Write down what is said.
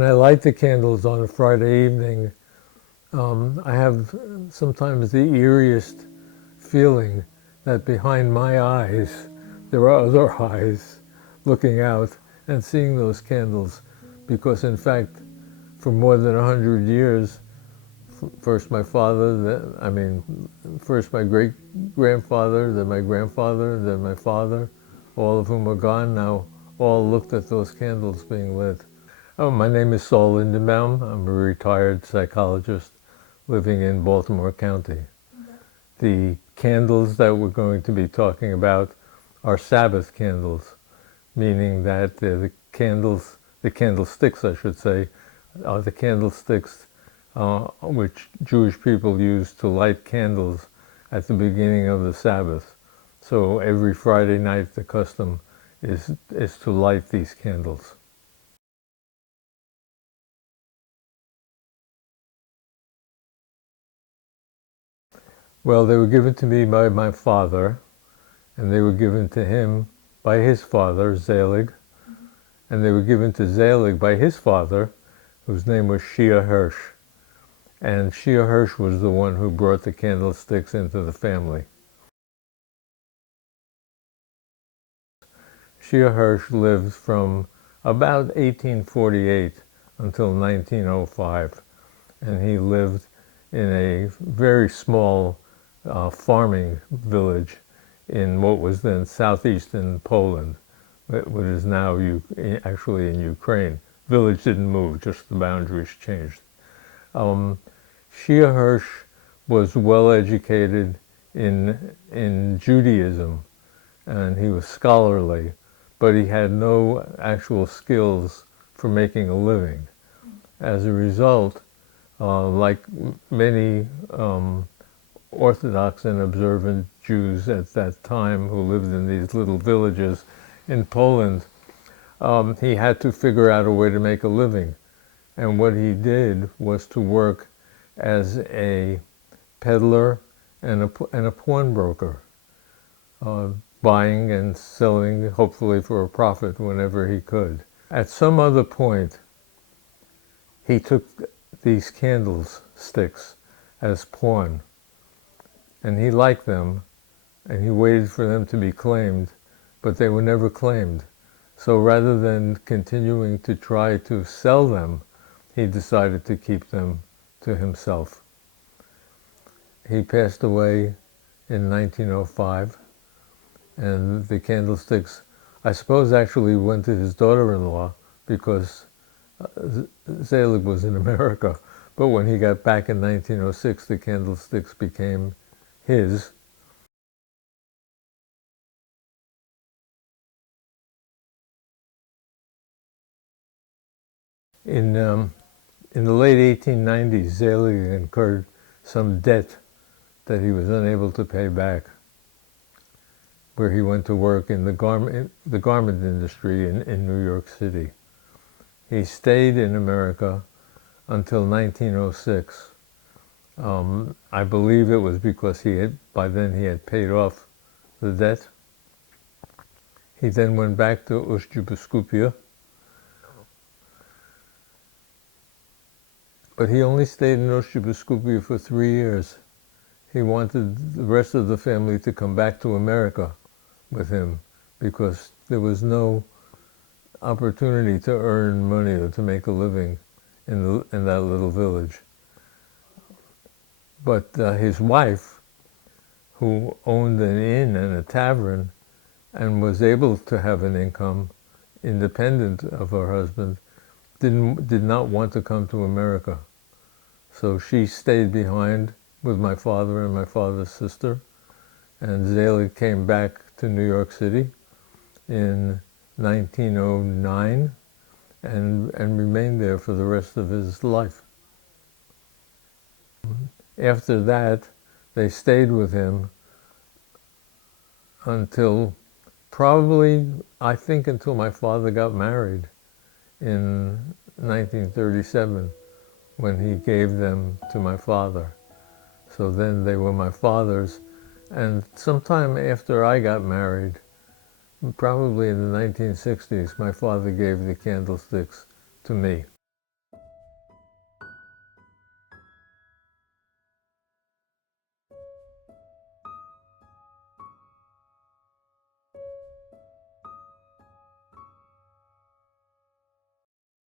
When I light the candles on a Friday evening, I have sometimes the eeriest feeling that behind my eyes there are other eyes looking out and seeing those candles, because in fact for more than 100 years, first my father, first my great-grandfather, then my grandfather, then my father, all of whom are gone now, all looked at those candles being lit. Oh, my name is Saul Lindenbaum. I'm a retired psychologist living in Baltimore County. The candles that we're going to be talking about are Sabbath candles, meaning that the candlesticks, I should say, are the candlesticks which Jewish people use to light candles at the beginning of the Sabbath. So every Friday night the custom is to light these candles. Well, they were given to me by my father, and they were given to him by his father, Zelig, and they were given to Zelig by his father, whose name was Shia Hirsch. And Shia Hirsch was the one who brought the candlesticks into the family. Shia Hirsch lived from about 1848 until 1905, and he lived in a very small farming village in what was then southeastern Poland, what is now actually in Ukraine. Village didn't move, just the boundaries changed. Shia Hirsch was well educated in Judaism, and he was scholarly, but he had no actual skills for making a living. As a result, like many Orthodox and observant Jews at that time who lived in these little villages in Poland, he had to figure out a way to make a living. And what he did was to work as a peddler and a pawnbroker, buying and selling, hopefully for a profit whenever he could. At some other point, he took these candlesticks as pawn, and he liked them, and he waited for them to be claimed, but they were never claimed. So rather than continuing to try to sell them, he decided to keep them to himself. He passed away in 1905, and the candlesticks, I suppose, actually went to his daughter-in-law, because Zelig was in America. But when he got back in 1906, the candlesticks became his. In the late 1890s, Zelig incurred some debt that he was unable to pay back, where he went to work in the garment industry in New York City. He stayed in America until 1906. I believe it was because by then he had paid off the debt. He then went back to Uсть-Biskupia, but he only stayed in Uсть-Biskupia for 3 years. He wanted the rest of the family to come back to America with him, because there was no opportunity to earn money or to make a living in that little village. But his wife, who owned an inn and a tavern and was able to have an income independent of her husband, did not want to come to America. So she stayed behind with my father and my father's sister, and Zelig came back to New York City in 1909 and remained there for the rest of his life. After that, they stayed with him until probably, I think, until my father got married in 1937, when he gave them to my father. So then they were my father's, and sometime after I got married, probably in the 1960s, my father gave the candlesticks to me.